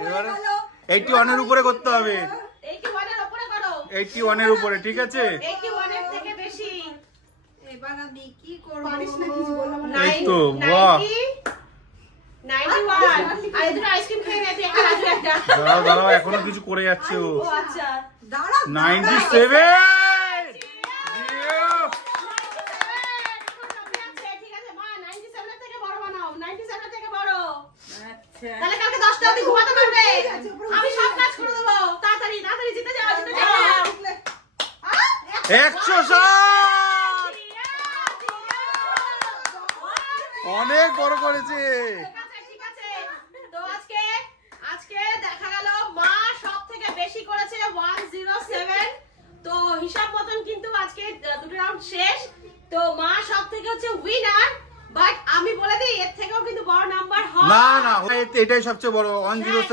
এবারে 81 এর উপরে করতে হবে। 81 এর উপরে করো। 81 এর উপরে, ঠিক আছে? 81 এর থেকে বেশি। এবার আমি কি করব? এই তো, বাহ। 91 আর দুটো আইসক্রিম খেয়ে নে তুই একটা রাজু একটা। দাঁড়াও, এখনো কিছু করে যাচ্ছে ও। ও আচ্ছা। দাঁড়াও 97। ঠিক আছে মা 97 এর থেকে বড় বানাও, 97 এর থেকে বড়। আচ্ছা তাহলে কালকে 10টা অবধি ঘুমাতে পারবে। আমি সব কাজ করে দেবো। তাড়াতাড়ি তাড়াতাড়ি জিতে যাও, জিতে যাও। 160। অনেক বড় করেছে। ঠিক আছে। তো আজকে দেখা গেল মা সব থেকে বেশি করেছে 107। তো হিসাব মতন কিন্তু আজকে দুটো রাউন্ড শেষ। তো মা সব থেকে হচ্ছে উইনার। বাট আমি বলে দিই এর থেকেও কিন্তু বড় নাম্বার হয়। না না, এটাই সবচেয়ে বড় 107।